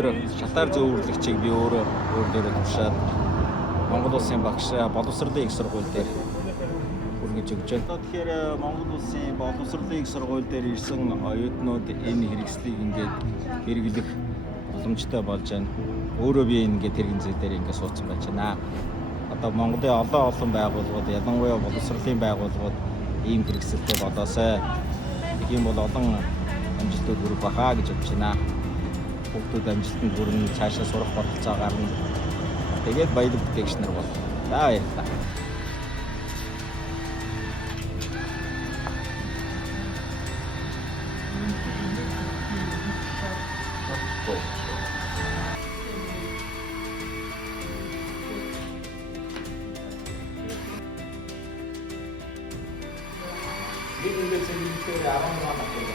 өнөөдөр шатаар зөвөрлөгчийг би өөрөө дээрээ тушаад Монгол Улсын багш боловсролын их сургууль дээр хүргэж өгч байна. Тэгэхээр Монгол Улсын боловсролын их сургууль дээр ирсэн оюутнууд энэ хэрэгслийг ингээд хэрэглэх боломжтой болж байна. Өөрөө би ингээд тэрэгэн зүй дээр ингээд суудсан байж байна. Одоо Монголын олон байгууллагууд, ялангуяа боловсролын байгууллагууд ийм хэрэгсэлтэй болоосай. Тийм бол олон амжилтууд хүрэх бахаа гэж бодож байна. Хүүхдүүд амжилтанд хүрэн цаашаа сурах бололцоо гарна. Тэгээд баялаг бүтээгч нар бол. За баярлалаа. Бид ингээд зэрэгтэй 15 багт